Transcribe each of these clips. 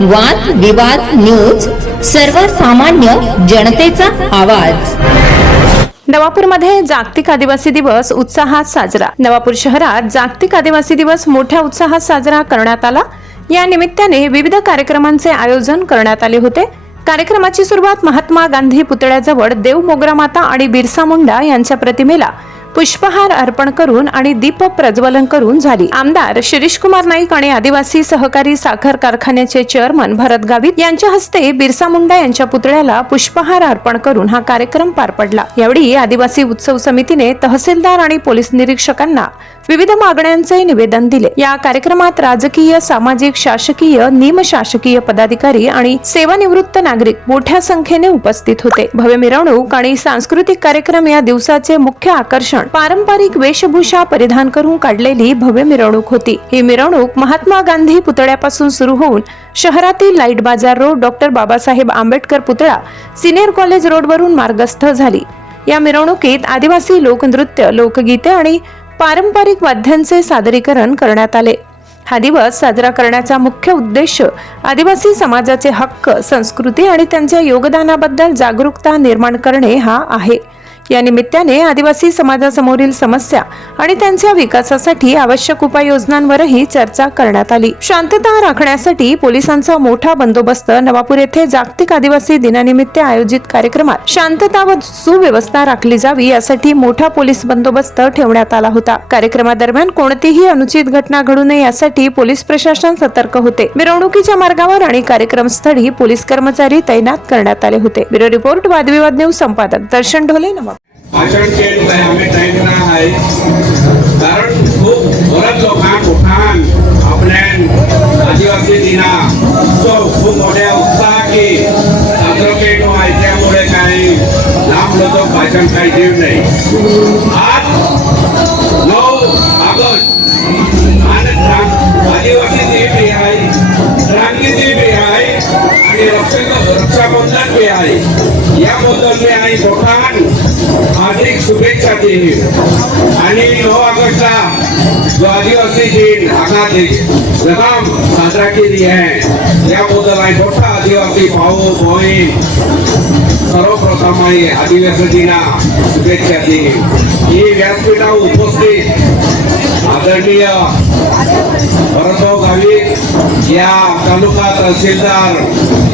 वाद विवाद न्यूज सर्वसामान्य जनतेचा आवाज. नवापूरमध्ये जागतिक आदिवासी दिवस उत्साहात साजरा. नवापूर शहरात जागतिक आदिवासी दिवस मोठ्या उत्साहात साजरा करण्यात आला. या निमित्ताने विविध कार्यक्रमांचे आयोजन करण्यात आले होते. कार्यक्रमाची सुरुवात महात्मा गांधी पुतळ्याजवळ देव मोगरा माता आणि बिरसा मुंडा यांच्या प्रतिमेला पुष्पहार अर्पण करून आणि दीप प्रज्वलन करून झाली. आमदार शिरीष कुमार नाईक आणि आदिवासी सहकारी साखर कारखान्याचे चेअरमन भरत गावित यांच्या हस्ते बिरसा मुंडा यांच्या पुतळ्याला पुष्पहार अर्पण करून हा कार्यक्रम पार पडला. यावेळी आदिवासी उत्सव समितीने तहसीलदार आणि पोलीस निरीक्षकांना विविध मागण्यांचे निवेदन दिले. या कार्यक्रमात राजकीय सामाजिक शासकीय निमशासकीय पदाधिकारी आणि सेवानिवृत्त नागरिक मोठ्या संख्येने उपस्थित होते. भव्य मिरवणूक आणि सांस्कृतिक कार्यक्रम या दिवसाचे मुख्य आकर्षण पारंपरिक वेशभूषा परिधान करून काढलेली भव्य मिरवणूक होती. ही मिरवणूक महात्मा गांधी पुतळ्यापासून सुरू होऊन शहरातील लाइट बाजार रोड डॉक्टर बाबासाहेब आंबेडकर पुतळा सिनियर कॉलेज रोडवरून मार्गस्थ झाली. या मिरवणुकीत आदिवासी लोकनृत्य लोकगीते आणि पारंपरिक वाद्यांचे सादरीकरण करण्यात आले. हा दिवस साजरा करण्याचा मुख्य उद्देश आदिवासी समाजाचे हक्क संस्कृती आणि त्यांच्या योगदानाबद्दल जागरूकता निर्माण करणे हा आहे. या निमित्ताने आदिवासी समाजासमोरील समस्या आणि त्यांच्या विकासासाठी आवश्यक उपाययोजनांवरही चर्चा करण्यात आली. शांतता राखण्यासाठी पोलिसांचा मोठा बंदोबस्त नवापूर येथे जागतिक आदिवासी दिनानिमित्त आयोजित कार्यक्रमात शांतता व सुव्यवस्था राखली जावी यासाठी मोठा पोलीस बंदोबस्त ठेवण्यात आला होता. कार्यक्रमादरम्यान कोणतीही अनुचित घटना घडू नये यासाठी पोलीस प्रशासन सतर्क होते. मिरवणुकीच्या मार्गावर आणि कार्यक्रम स्थळी पोलीस कर्मचारी तैनात करण्यात आले होते. ब्युरो रिपोर्ट वादविवाद न्यूज संपादक दर्शन ढोले नवा भाषण केलं नाही आम्ही टाईम ना आहे कारण खूप बऱ्याच लोकांक उठान आपल्या आदिवासी दिना. उत्सव खूप मोठ्या उत्साहाने साजरो केलो आहे त्यामुळे काही लांब लोक भाषण काही देऊ नाही आज नऊ ऑगस्ट आणि आदिवासी दिन बी आहे क्रांती दिन बी आहे आणि रक्षा रक्षाबंधन बी आहे. याबद्दल मी आणि स्वतः हार्दिक शुभेच्छा दिली आणि नऊ ऑगस्टला जो आदिवासी दिन हाका जगाम साजरा केली आहे. याबद्दल आणि मोठा आदिवासी भाऊ बहीण सर्वप्रथम आहे आदिवासी शुभेच्छा दिली ही व्यासपीठा उपस्थित आदरणीय भरतभाऊ गावित या तालुका तहसीलदार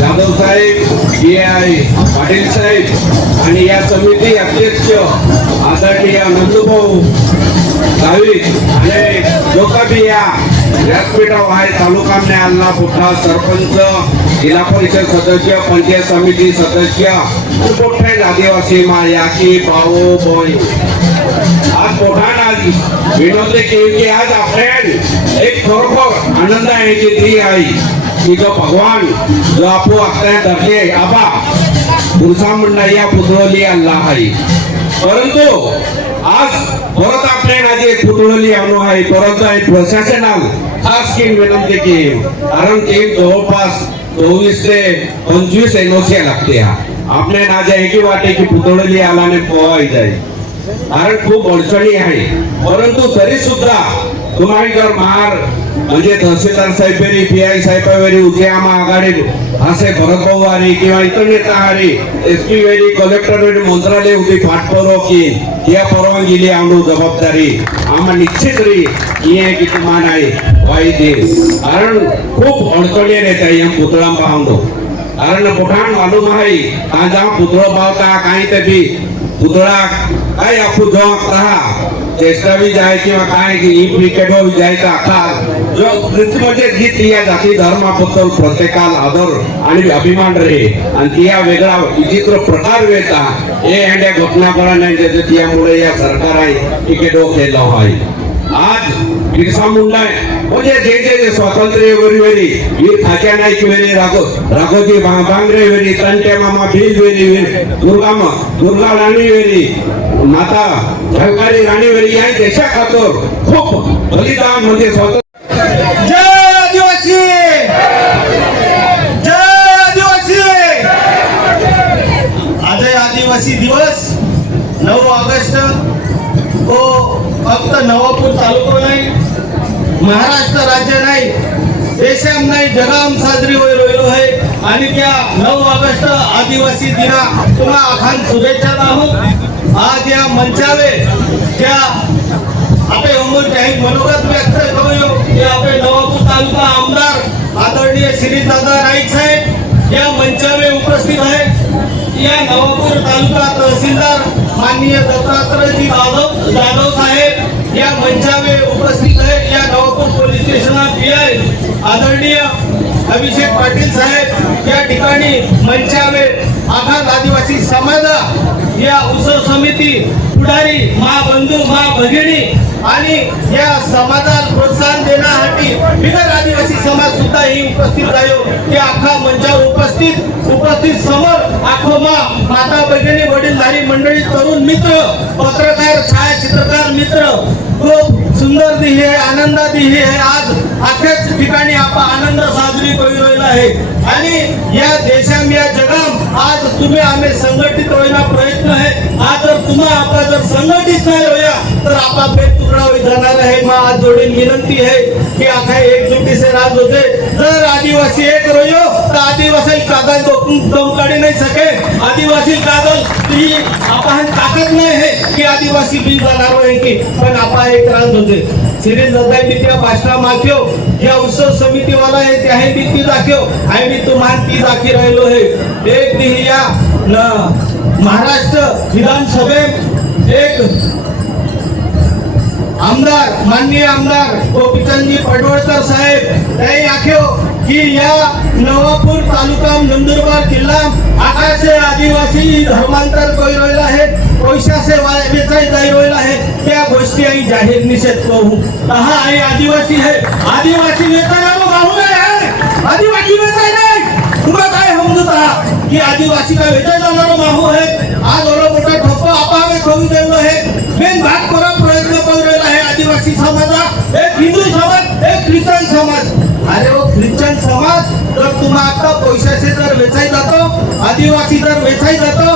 जाधव साहेब बी आय पाटील साहेब आणि या समिती अध्यक्ष आदरणीय नंदूभाऊ गावित आणि लोक या व्यासपीठावर आहे तालुका न्यायालयाला मोठा सरपंच जिल्हा परिषद सदस्य पंचायत समिती सदस्य आणि आदिवासी मायाकी भाऊ बोई. आज मोठा आज विनोद केली की आज आपण एक खरोखर आनंद आहे की ती आई की जो भगवान जो आपो आपल्या धरले आबा पुरुषा म्हणणं या पुतळली आणला आहे परंतु आज परत आपल्या नाजी एक पुतळली आणू आहे परंतु एक प्रशासनाल खास की विनंती की कारण ते जवळपास चोवीस ते पंचवीस एनओसी लागते आपले नाजा एकी वाटे की पुतळली आलाने पोहाय जाय कारण खूप अडचणी आहे. परंतु तरी सुद्धा तुम्हाला जर महार म्हणजे तहसीलदार साहेबेरी पी आय साहेबावेरी उद्यामा आघाडी असे भरतभाऊ वारी किंवा इतर नेता हारी एस पी वेरी कलेक्टर वेरी मंत्रालय होती पाठपुराव की या परवानगीली आणू जबाबदारी आम्हा निश्चित री ही आहे की तुम्हाला आहे वाई दे कारण खूप अडचणी येत आहे या पुतळा पाहतो कारण मोठा मालूम आहे का जा पुतळो पावता काही तरी पुतळा काय आपू जो रहा चेष्टा बी जाय किंवा काय की ई क्रिकेटो बी जायचा आकार जो म्हणजे जी या जाती धर्माबद्दल प्रत्येकाला आदर आणि अभिमान रे आणि तिया वेगळा विचित्र प्रकार वेता हे एंड्या घटना करा नाही त्याचे तियामुळे या सरकार आहे क्रिकेटो केलो आहे. आज बिरसा मुंडा म्हणजे जे जे जे स्वातंत्र्य वरी वेळी वीर खाच्या नाईक वेळी राघो राघोजी बांगरे वेळी तंटे मामा भील वेळी दुर्गा मा- दुर्गा राणी वेळी माता झलकारी राणी वेळी या देशा खातर खूप बलिदान म्हणजे स्वातंत्र्य आणि त्या नऊ ऑगस्ट आदिवासी दिना. पुन्हा आखान शुभेच्छा आहोत आज या मंचावे त्या आपे अमोल काही मनोगत व्यक्त करूयो की आपले नवापूर तालुका आमदार आदरणीय श्री दादा नाईक साहेब या मंचावे उपस्थित आहे. या नवापूर तालुका तहसीलदार माननीय दत्तात्रयजी जाधव जाधव साहेब या मंचावे उपस्थित आहेत या नवापूर पोलीस स्टेशनला पी आदरणीय अभिषेक पाटील साहेब या ठिकाणी मंचावे आघात आदिवासी समाजा या उत्सव समिती पुढारी महाबंधू बंधू भगिनी आणि या समाजाला प्रोत्साहन देण्यासाठी बिगर आदिवासी समाज उपस्थित राहिलो. ते अख्खा मंचावर उपस्थित उपस्थित समोर आखो मा माता भगिनी वडीलधारी मंडळी तरुण मित्र पत्रकार छायाचित्रकार मित्र. खूप सुंदर दिही आहे आनंदा दिही आहे आज अख्याच ठिकाणी आपण आनंद साजरी करू राहिला आहे. आणि या देशाम या जगाम तुम्ही आम्ही संघटित होईना प्रयत्न आहे. आज जर तुम्हा आपण जर संघटित नाही होया तर आपा पेट तुकडा होई जाणार आहे. मग आज जोडीन विनंती आहे की आता एकजुटी से राज होते. जर आदिवासी एक रोयो तर आदिवासी कागल दम काढी नाही सके. आदिवासी कागल ही आपण ताकद नाही आहे की आदिवासी बी जाणार आहे की. पण आपा एक राज होते. सिरीज दादा मी भाषणा माग्यो या उत्सव समितीवाला आहे ते आहे मी ती दाखव. आहे मी तुम्हाला ती दाखी राहिलो हे एक या महाराष्ट्र विधानसभेत एक आमदार माननीय आमदार गोपीचंदजी पडवळकर साहेब त्याही आखेव की या नवापूर तालुका नंदुरबार जिल्हा आकाशे आदिवासी धर्मांतर करू राहिला आहे. पैशाचे वेचाई जाई आहे त्या गोष्टी आई जाहीर निषेध करू. हा आई आदिवासी आहे. आदिवासी नेता बाहू आहे. आदिवासी वेचाय नाही. तुम्हाला काय समजत आहात की आदिवासी का वेचाई जाणार माहू आहे? आज ओला मोठा ठप्प आपावे करून दिलो आहे. मेन भाग करा प्रयत्न करून आहे आदिवासी समाजा एक हिंदू समाज एक ख्रिश्चन समाज. अरे वो ख्रिश्चन समाज? जर तुम्हा आता पैशाचे जर वेचाय जातो आदिवासी जर वेचाय जातो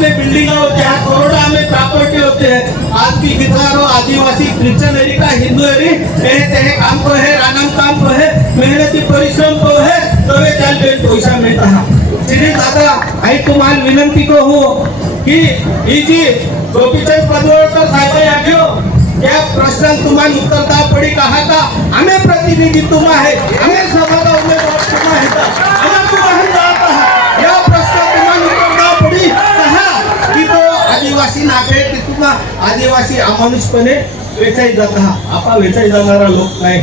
आम्ही बिल्डिंग होते हा करोडो आम्ही प्रॉपर्टी होते आज भी बिचारो आदिवासी ख्रिश्चन एरी का हिंदू एरी हे ते हे काम को है रानम काम को है मेहनती परिश्रम को है तवे त्याला बेन पैसा मिळता श्री दादा आई तुम्हाला विनंती को हो की ही जी गोपीचंद पदवळकर साहेब आख्यो या प्रश्नात तुम्हाला उत्तर दा पडी कहा का आम्ही प्रतिनिधी तुम आहे आम्ही समाजा उमेदवार तुम आहे का आम्ही तुम्हाला जात आदिवासी नाके की तुम्हा आदिवासी अमानुषपणे वेचाई जात हा आपा वेचाई जाणारा लोक नाही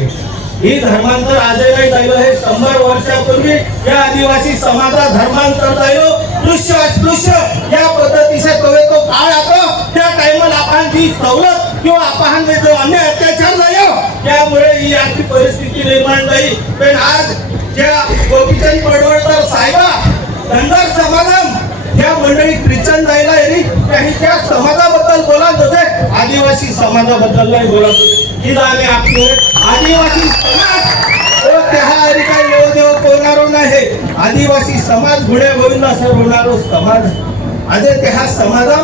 ही धर्मांतर आजही झालं हे शंभर वर्षापूर्वी या आदिवासी समाजात धर्मांतर झालो. दृश्य अस्पृश्य या पद्धतीचा कवे तो काळ आता त्या टायमाला आपण जी सवलत किंवा आपण जो अन्याय अत्याचार झाला त्यामुळे ही आजची परिस्थिती निर्माण झाली. पण आज ज्या गोपीचंद पडवळकर साहेबा धनगर समागम या मंडळी ख्रिश्चन जायला येईल काही त्या समाजाबद्दल बोलत होते आदिवासी समाजाबद्दल नाही बोलत होते ही झाली आदिवासी समाज. येऊ देव कोणारो नाही. आदिवासी समाज गुणे गोविंद असं होणारो समाज. આજે त्या समाजा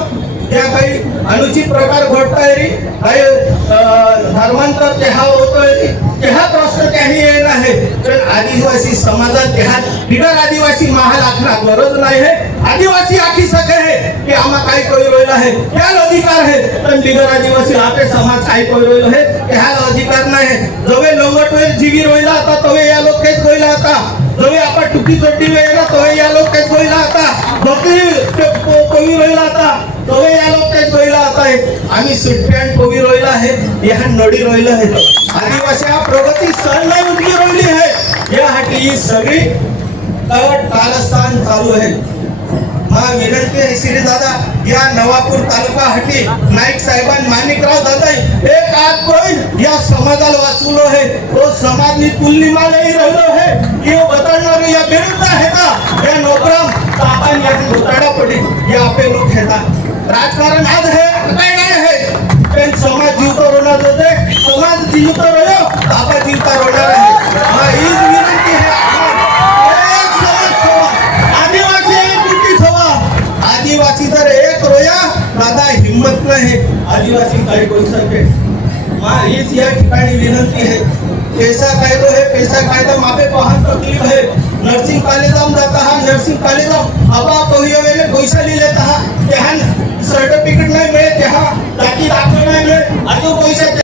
त्या काही अनुचित प्रकार घडताय रे. काही अं, धर्मांतर त्या होतोय रे. त्या प्रश्न त्याही येत आहे तर आदिवासी समाजात त्या बिगर आदिवासी महाल आखणार गरज नाही. आहे आदिवासी आखी सके है की आम्हा काय कोई राहिलो है क्या अधिकार है पण बिगर आदिवासी आपे समाज काय कोई राहिलो है क्या अधिकार नाही. जवे लंगटवेल जीवी रोयला आता तवे या लोक काहीच गोयला आता. जवे आपण टुकी चोटी वेळेला तवे या लोक काहीच गोयला आता. बकरी कोवी रोयला आता. तवे या लोक काहीच गोयला आता. आहे आम्ही सुट्ट्यान कोवी रोयला आहे. या नडी रोयला आहे. आदिवासी हा प्रगती सण नाही उठली रोयली आहे. यासाठी ही सगळी तर कारस्थान चालू आहे. मला विनंती आहे श्री दादा या नवापूर तालुका हटी नाईक साहेबांनी माणिकराव दादा एक आज कोण या समाजाला वाचवलो आहे. तो समाजनी पूर्णिमा नाही राहिलो आहे. हे बदलणार या विरुद्ध आहे का? या दादा हिम्मत नाही आदिवासी काही करू शके मा हीच या ठिकाणी विनंती आहे पैसा कायदो हे पैसा काय तर मापे पहान तकलीफ है। नर्सिंग कॉलेजाम जाता हा नर्सिंग कॉलेजाम आबा पहियो वेळे पैसा लिहिलेत हा। त्याहान सर्टिफिकेट नाही मिळत त्या जाती दाखल नाही मिळत आणि तो पैसा